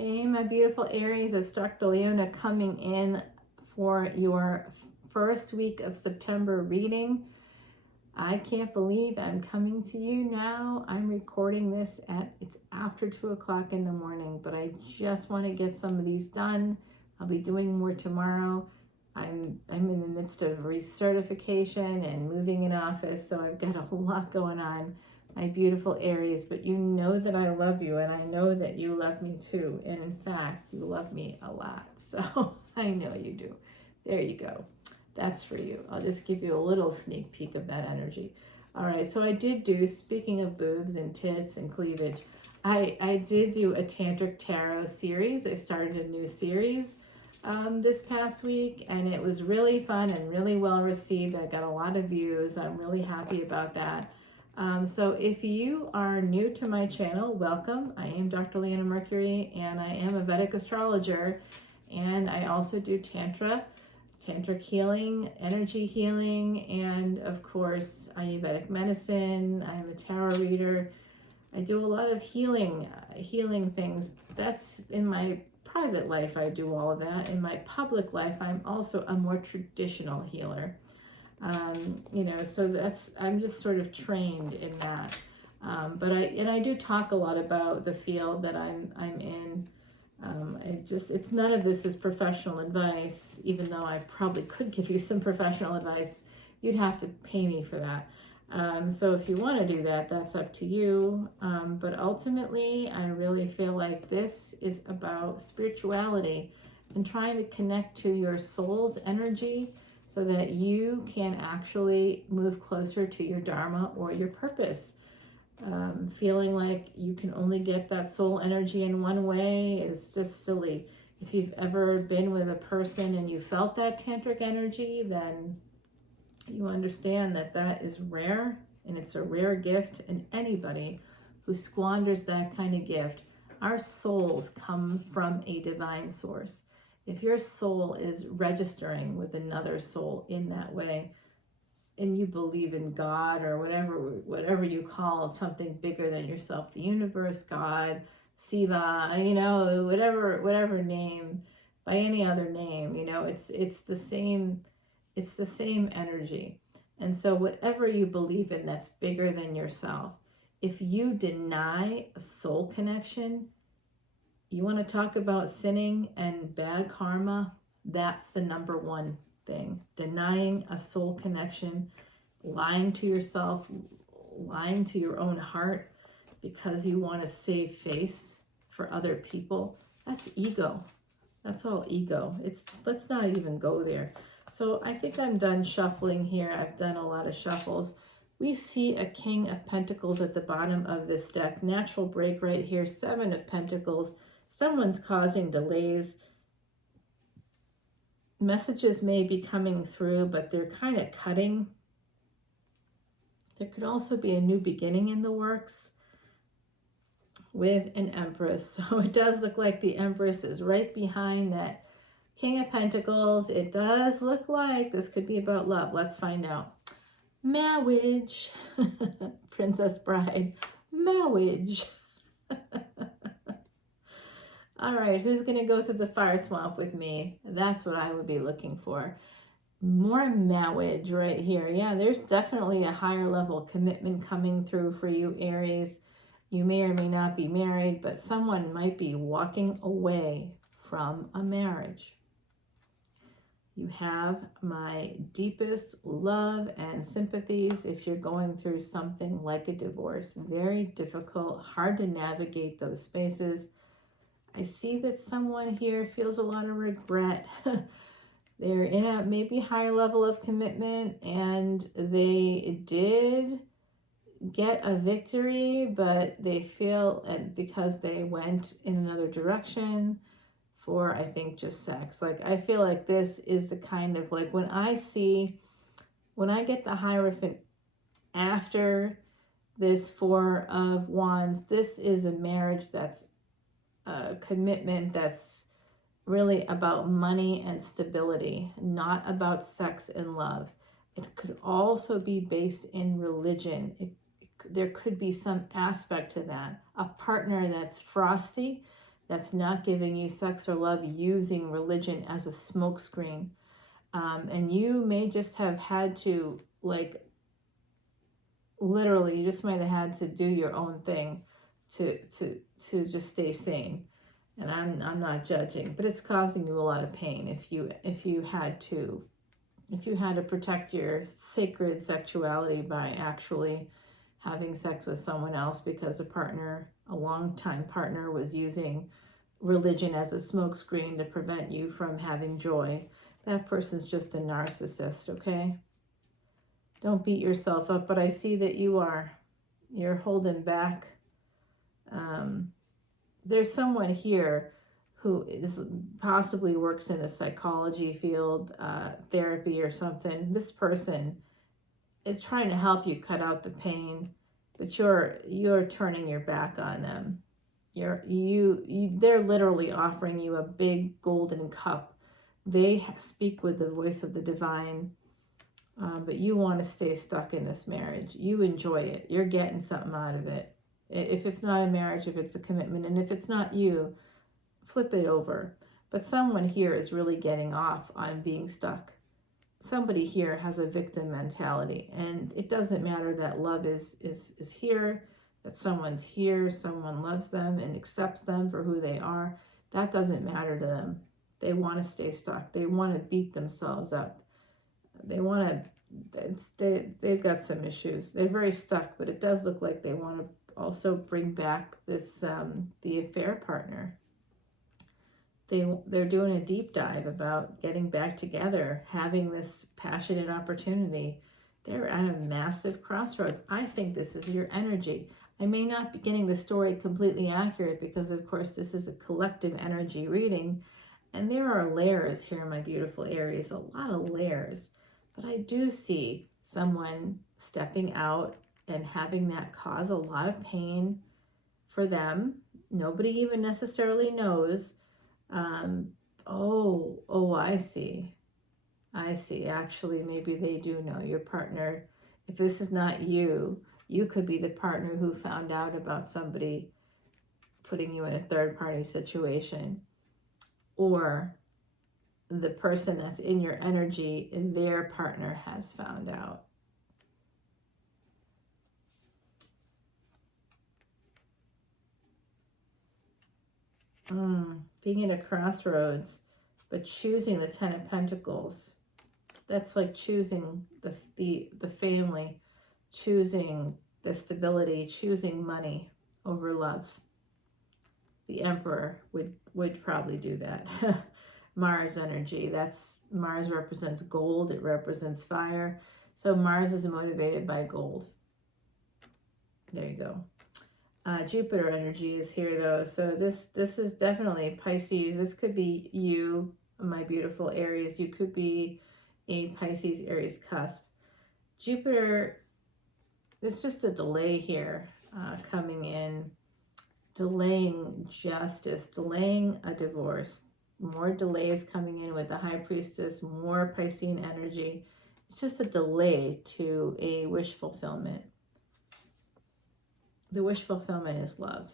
Hey, my beautiful Aries, it's Dr. Leona coming in for your first week of September reading. I can't believe I'm coming to you now. I'm recording this it's after 2 o'clock in the morning, but I just want to get some of these done. I'll be doing more tomorrow. I'm in the midst of recertification and moving in office, so I've got a whole lot going on. My beautiful Aries, but you know that I love you, and I know that you love me too. And in fact, you love me a lot. So I know you do. There you go. That's for you. I'll just give you a little sneak peek of that energy. All right, so I did do, speaking of boobs and tits and cleavage, I did do a Tantric Tarot series. I started a new series this past week, and it was really fun and really well received. I got a lot of views. I'm really happy about that. So if you are new to my channel, welcome. I am Dr. Leona Mercury, and I am a Vedic astrologer, and I also do tantric healing, energy healing, and of course Ayurvedic medicine. I am a tarot reader. I do a lot of healing things. That's in my private life. I do all of that. In my public life, I'm also a more traditional healer. So I'm just sort of trained in that. But I do talk a lot about the field that I'm in. It's none of this is professional advice, even though I probably could give you some professional advice. You'd have to pay me for that. So if you want to do that, that's up to you. But ultimately, I really feel like this is about spirituality and trying to connect to your soul's energy so that you can actually move closer to your dharma or your purpose. Feeling like you can only get that soul energy in one way is just silly. If you've ever been with a person and you felt that tantric energy, then you understand that that is rare, and it's a rare gift. And anybody who squanders that kind of gift, our souls come from a divine source. If your soul is registering with another soul in that way, and you believe in God or whatever you call something bigger than yourself, the universe, God, Siva, whatever name, by any other name, it's the same energy. And so whatever you believe in that's bigger than yourself, if you deny a soul connection, you want to talk about sinning and bad karma, that's the number one thing. Denying a soul connection, lying to yourself, lying to your own heart because you want to save face for other people, that's ego. That's all ego. Let's not even go there. So I think I'm done shuffling here. I've done a lot of shuffles. We see a King of Pentacles at the bottom of this deck. Natural break right here. 7 of Pentacles. Someone's causing delays. Messages may be coming through, but they're kind of cutting. There could also be a new beginning in the works with an Empress. So it does look like the Empress is right behind that King of Pentacles. It does look like this could be about love. Let's find out. Marriage. Princess Bride. Marriage. All right, who's going to go through the fire swamp with me? That's what I would be looking for. More marriage right here. Yeah, there's definitely a higher level commitment coming through for you, Aries. You may or may not be married, but someone might be walking away from a marriage. You have my deepest love and sympathies if you're going through something like a divorce. Very difficult, hard to navigate those spaces. I see that someone here feels a lot of regret. They're in a maybe higher level of commitment, and they did get a victory, but they feel, and because they went in another direction for, I think, just sex. Like, I feel like this is the kind of, like, when I get the Hierophant after this 4 of Wands, this is a marriage that's a commitment that's really about money and stability, not about sex and love. It could also be based in religion. There could be some aspect to that. A partner that's frosty, that's not giving you sex or love using religion as a smokescreen. And you may just have had to, like, literally, you just might have had to do your own thing to just stay sane. And I'm not judging, but it's causing you a lot of pain if you had to protect your sacred sexuality by actually having sex with someone else because a longtime partner, was using religion as a smokescreen to prevent you from having joy. That person's just a narcissist, okay? Don't beat yourself up, but I see that you're holding back. There's someone here who possibly works in the psychology field, therapy or something. This person is trying to help you cut out the pain, but you're turning your back on them. They're literally offering you a big golden cup. They speak with the voice of the divine, but you want to stay stuck in this marriage. You enjoy it. You're getting something out of it. If it's not a marriage, if it's a commitment, and if it's not you, flip it over. But someone here is really getting off on being stuck. Somebody here has a victim mentality, and it doesn't matter that love is here, that someone's here, someone loves them and accepts them for who they are. That doesn't matter to them. They want to stay stuck. They want to beat themselves up. They've got some issues. They're very stuck, but it does look like they want to also bring back this the affair partner. They're doing a deep dive about getting back together, having this passionate opportunity. They're at a massive crossroads. I think this is your energy. I may not be getting the story completely accurate because, of course, this is a collective energy reading, and there are layers here, my beautiful Aries, a lot of layers. But I do see someone stepping out and having that cause a lot of pain for them. Nobody even necessarily knows. I see. Actually, maybe they do know. Your partner, if this is not you, you could be the partner who found out about somebody putting you in a third-party situation. Or the person that's in your energy, their partner has found out. Being at a crossroads, but choosing the Ten of Pentacles. That's like choosing the family, choosing the stability, choosing money over love. The Emperor would probably do that. Mars energy. Mars represents gold. It represents fire. So Mars is motivated by gold. There you go. Jupiter energy is here though. So this is definitely Pisces. This could be you, my beautiful Aries. You could be a Pisces Aries cusp. Jupiter, there's just a delay here coming in. Delaying justice, delaying a divorce. More delays coming in with the High Priestess, more Piscean energy. It's just a delay to a wish fulfillment. The wish fulfillment is love.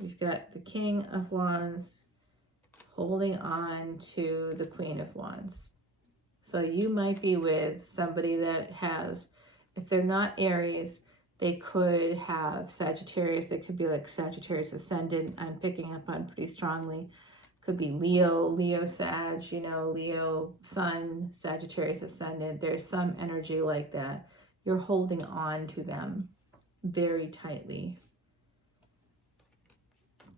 You've got the King of Wands holding on to the Queen of Wands. So you might be with somebody that has, if they're not Aries, they could have Sagittarius. They could be like Sagittarius ascendant. I'm picking up on pretty strongly. Could be Leo Sag, Leo Sun, Sagittarius ascendant. There's some energy like that. You're holding on to them very tightly.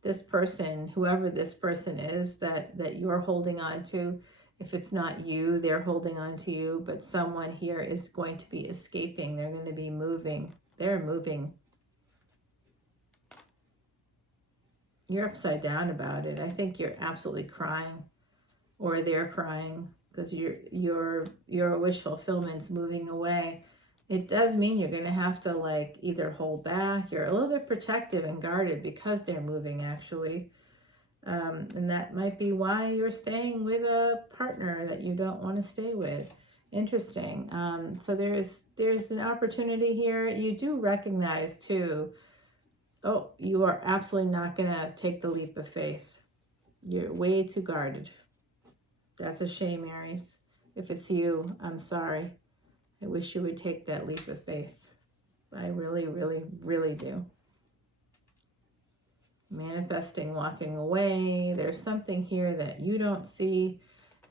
This person, whoever this person is that you're holding on to, if it's not you, they're holding on to you, but someone here is going to be escaping. They're going to be moving. They're moving. You're upside down about it. I think you're absolutely crying, or they're crying, because your wish fulfillment's moving away. It does mean you're going to have to either hold back. You're a little bit protective and guarded because they're moving, actually. And that might be why you're staying with a partner that you don't want to stay with. Interesting. So there's an opportunity here. You do recognize, too, Oh, you are absolutely not going to take the leap of faith. You're way too guarded. That's a shame, Aries. If it's you, I'm sorry. I wish you would take that leap of faith. I really, really, really do. Manifesting walking away. There's something here that you don't see,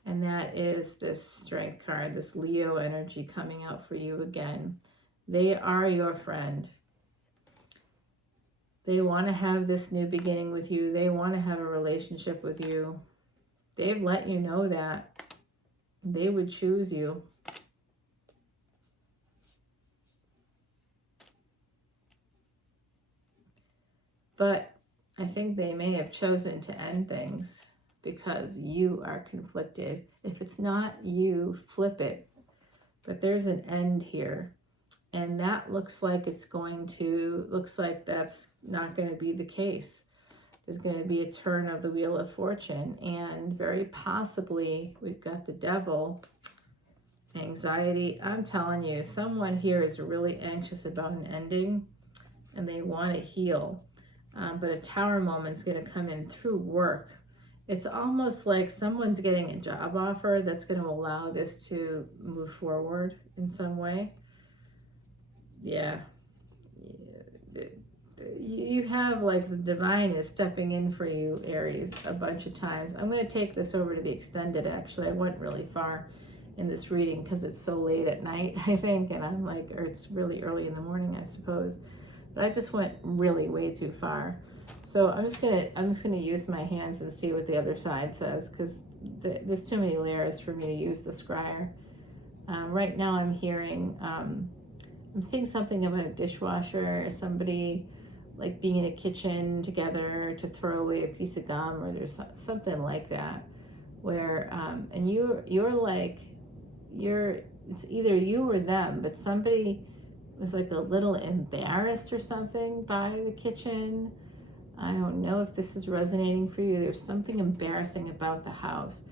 and that is this Strength card, this Leo energy coming out for you again. They are your friend. They want to have this new beginning with you. They want to have a relationship with you. They've let you know that they would choose you. But I think they may have chosen to end things because you are conflicted. If it's not you, flip it. But there's an end here. And that looks like looks like that's not going to be the case. There's going to be a turn of the Wheel of Fortune. And very possibly, we've got the Devil, anxiety. I'm telling you, someone here is really anxious about an ending and they want to heal. But a Tower moment's going to come in through work. It's almost like someone's getting a job offer that's going to allow this to move forward in some way. Yeah. You have like the divine is stepping in for you, Aries, a bunch of times. I'm going to take this over to the extended, actually. I went really far in this reading because it's so late at night, I think, and I'm like, or it's really early in the morning, I suppose. But I just went really way too far. So I'm just gonna use my hands and see what the other side says, because there's too many layers for me to use the scryer. Right now I'm hearing, I'm seeing something about a dishwasher, or somebody like being in a kitchen together to throw away a piece of gum, or there's something like that, where and you're like, it's either you or them, but somebody was like a little embarrassed or something by the kitchen. I don't know if this is resonating for you. There's something embarrassing about the house,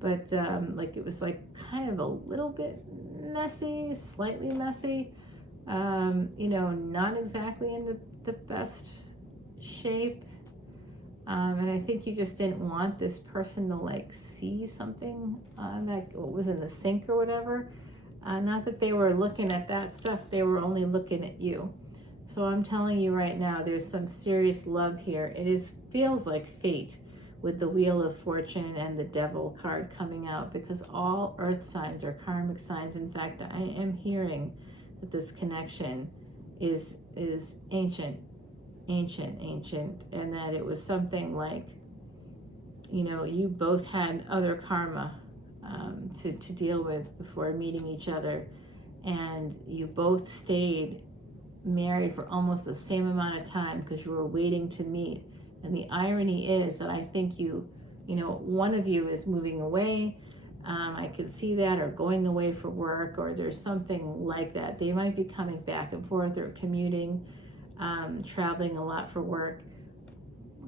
but like it was like kind of a little bit messy, slightly messy, you know, not exactly in the best shape. And I think you just didn't want this person to like see something that was in the sink or whatever. Not that they were looking at that stuff, they were only looking at you. So I'm telling you right now, there's some serious love here. Feels like fate with the Wheel of Fortune and the Devil card coming out, because all earth signs are karmic signs. In fact, I am hearing that this connection is ancient, and that it was something like, you know, you both had other karma to deal with before meeting each other, and you both stayed married for almost the same amount of time because you were waiting to meet. And the irony is that I think you know, one of you is moving away. I could see that, or going away for work, or there's something like that. They might be coming back and forth, or commuting, traveling a lot for work.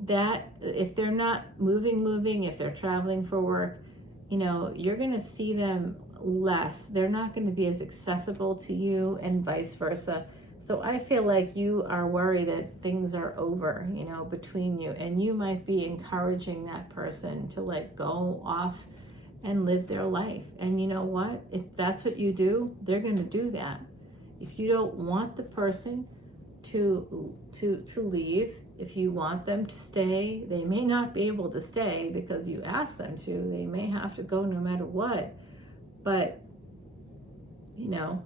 That if they're not moving, if they're traveling for work, you know, you're going to see them less. They're not going to be as accessible to you, and vice versa. So I feel like you are worried that things are over, you know, between you, and you might be encouraging that person to like go off and live their life. And you know what? If that's what you do, they're going to do that. If you don't want the person to leave, if you want them to stay, they may not be able to stay because you asked them to. They may have to go no matter what. But, you know,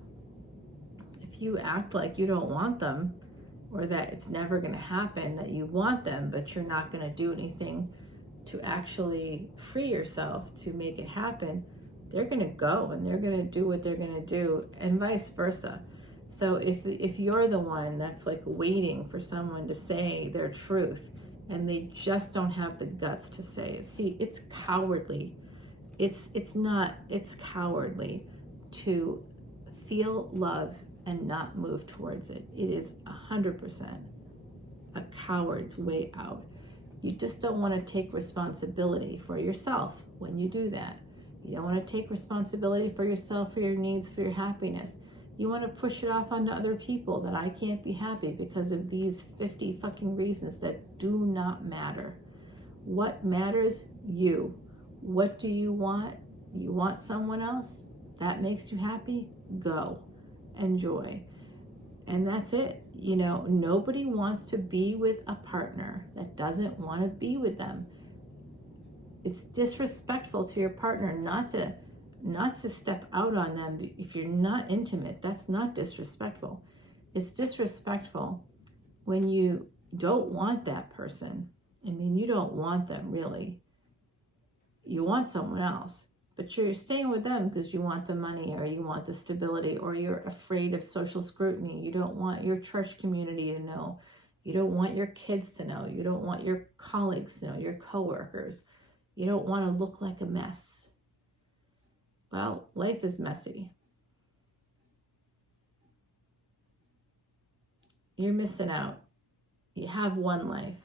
if you act like you don't want them, or that it's never going to happen, that you want them, but you're not going to do anything to actually free yourself to make it happen, they're going to go and they're going to do what they're going to do, and vice versa. So if you're the one that's like waiting for someone to say their truth and they just don't have the guts to say it, see, it's cowardly. It's cowardly to feel love and not move towards it. It is 100% a coward's way out. You just don't want to take responsibility for yourself when you do that. You don't want to take responsibility for yourself, for your needs, for your happiness. You want to push it off onto other people that I can't be happy because of these 50 fucking reasons that do not matter. What matters? You. What do you want? You want someone else? That makes you happy? Go. Enjoy. And that's it. You know, nobody wants to be with a partner that doesn't want to be with them. It's disrespectful to your partner not to step out on them if you're not intimate. That's not disrespectful. It's disrespectful when you don't want that person. I mean, you don't want them really. You want someone else, but you're staying with them because you want the money or you want the stability or you're afraid of social scrutiny. You don't want your church community to know. You don't want your kids to know. You don't want your colleagues to know, your coworkers. You don't want to look like a mess. Well, life is messy. You're missing out. You have one life.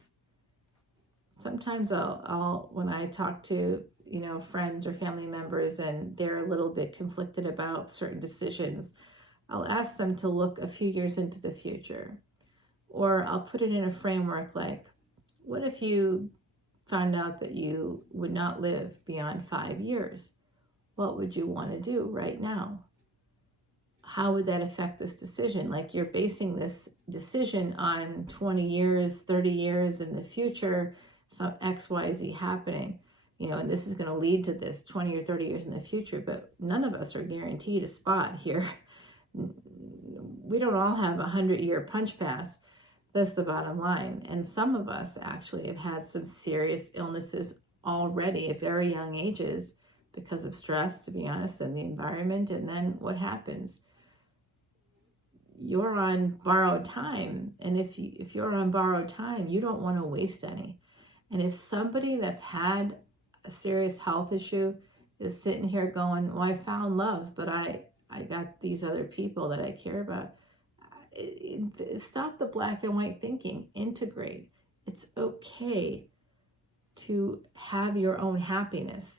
Sometimes I'll when I talk to, you know, friends or family members and they're a little bit conflicted about certain decisions, I'll ask them to look a few years into the future. Or I'll put it in a framework like, what if you found out that you would not live beyond 5 years? What would you want to do right now? How would that affect this decision? Like, you're basing this decision on 20 years, 30 years in the future, some XYZ happening, you know, and this is going to lead to this 20 or 30 years in the future, but none of us are guaranteed a spot here. We don't all have a 100-year punch pass. That's the bottom line. And some of us actually have had some serious illnesses already at very young ages because of stress, to be honest, and the environment. And then what happens? You're on borrowed time. And if you're on borrowed time, you don't want to waste any. And if somebody that's had a serious health issue is sitting here going, well, I found love, but I got these other people that I care about. Stop the black and white thinking. Integrate. It's okay to have your own happiness.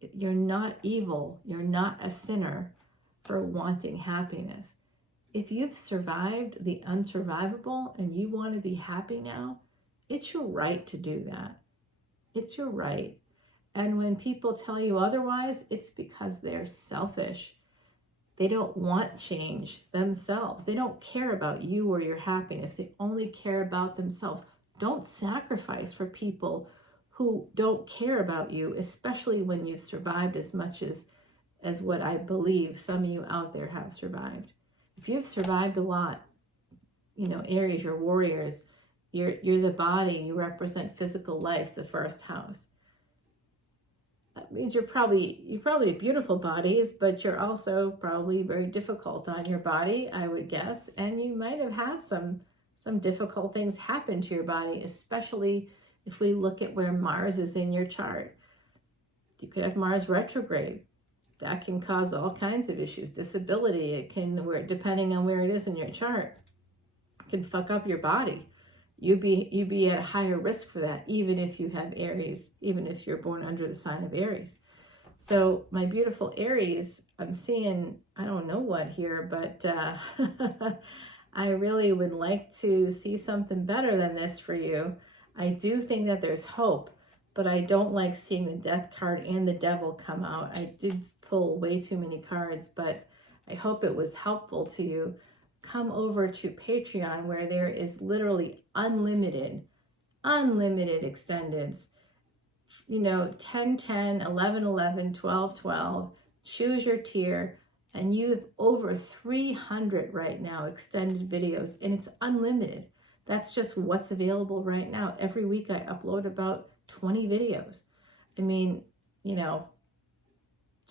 You're not evil. You're not a sinner for wanting happiness. If you've survived the unsurvivable and you want to be happy now, it's your right to do that. It's your right. And when people tell you otherwise, it's because they're selfish. They don't want change themselves. They don't care about you or your happiness. They only care about themselves. Don't sacrifice for people who don't care about you, especially when you've survived as much as what I believe some of you out there have survived. If you've survived a lot, you know, Aries, you're warriors. You're the body. You represent physical life, the first house. That means you're probably beautiful bodies, but you're also probably very difficult on your body, I would guess. And you might have had some difficult things happen to your body, especially if we look at where Mars is in your chart. You could have Mars retrograde. That can cause all kinds of issues. Disability, it can, depending on where it is in your chart, it can fuck up your body. You'd be at a higher risk for that, even if you have Aries, even if you're born under the sign of Aries. So my beautiful Aries, I'm seeing, I don't know what here, but I really would like to see something better than this for you. I do think that there's hope, but I don't like seeing the Death card and the Devil come out. I did pull way too many cards, but I hope it was helpful to you. Come over to Patreon, where there is literally unlimited extendeds. You know, 10, 10, 11, 11, 12, 12. Choose your tier. And you have over 300 right now extended videos, and it's unlimited. That's just what's available right now. Every week I upload about 20 videos. I mean, you know,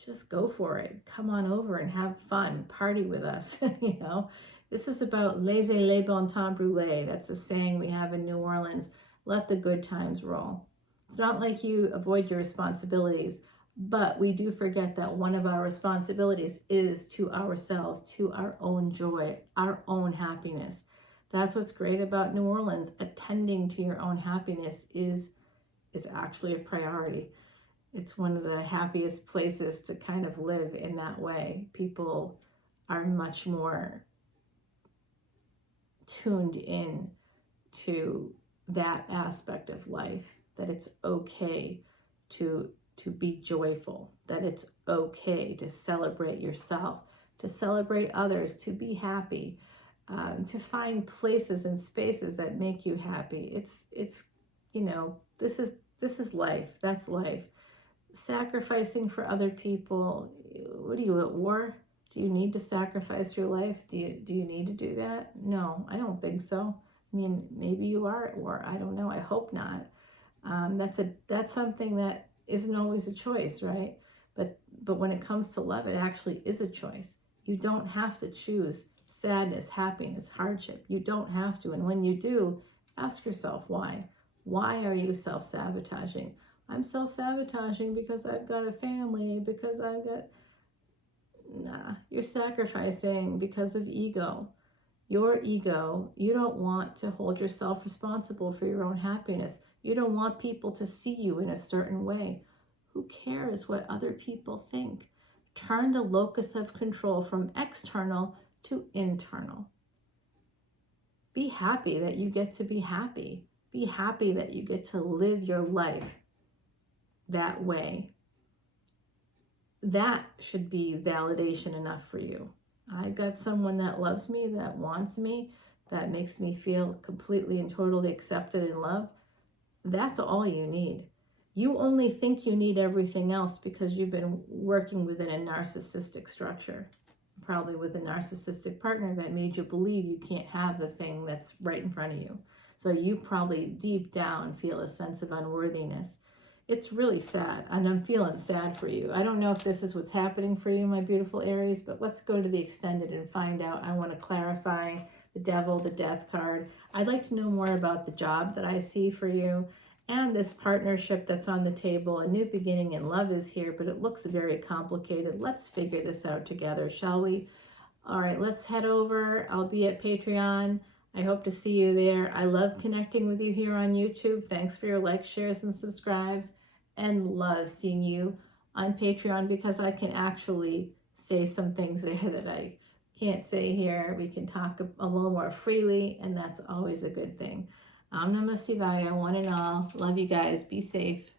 just go for it. Come on over and have fun. Party with us, you know. This is about laissez les bon temps brûler. That's a saying we have in New Orleans. Let the good times roll. It's not like you avoid your responsibilities, but we do forget that one of our responsibilities is to ourselves, to our own joy, our own happiness. That's what's great about New Orleans. Attending to your own happiness is actually a priority. It's one of the happiest places to kind of live in that way. People are much more tuned in to that aspect of life, that it's okay to be joyful, that it's okay to celebrate yourself, to celebrate others, to be happy, to find places and spaces that make you happy. It's you know, this is life. That's life. Sacrificing for other people. What are you, at war? Do you need to sacrifice your life? Do you need to do that? No, I don't think so. I mean, maybe you are at war. I don't know. I hope not. That's something that isn't always a choice, right? But when it comes to love, it actually is a choice. You don't have to choose sadness, happiness, hardship. You don't have to. And when you do, ask yourself why. Why are you self-sabotaging? I'm self-sabotaging because I've got a family, because I've got... Nah, you're sacrificing because of ego. Your ego, you don't want to hold yourself responsible for your own happiness. You don't want people to see you in a certain way. Who cares what other people think? Turn the locus of control from external to internal. Be happy that you get to be happy. Be happy that you get to live your life that way. That should be validation enough for you. I've got someone that loves me, that wants me, that makes me feel completely and totally accepted and loved. That's all you need. You only think you need everything else because you've been working within a narcissistic structure, probably with a narcissistic partner that made you believe you can't have the thing that's right in front of you. So you probably deep down feel a sense of unworthiness. It's really sad, and I'm feeling sad for you. I don't know if this is what's happening for you, my beautiful Aries, but let's go to the extended and find out. I want to clarify the devil, the death card. I'd like to know more about the job that I see for you and this partnership that's on the table. A new beginning in love is here, but it looks very complicated. Let's figure this out together, shall we? All right, let's head over. I'll be at Patreon. I hope to see you there. I love connecting with you here on YouTube. Thanks for your likes, shares, and subscribes. And love seeing you on Patreon because I can actually say some things there that I can't say here. We can talk a little more freely, and that's always a good thing. Om Namah Shivaya, one and all. Love you guys. Be safe.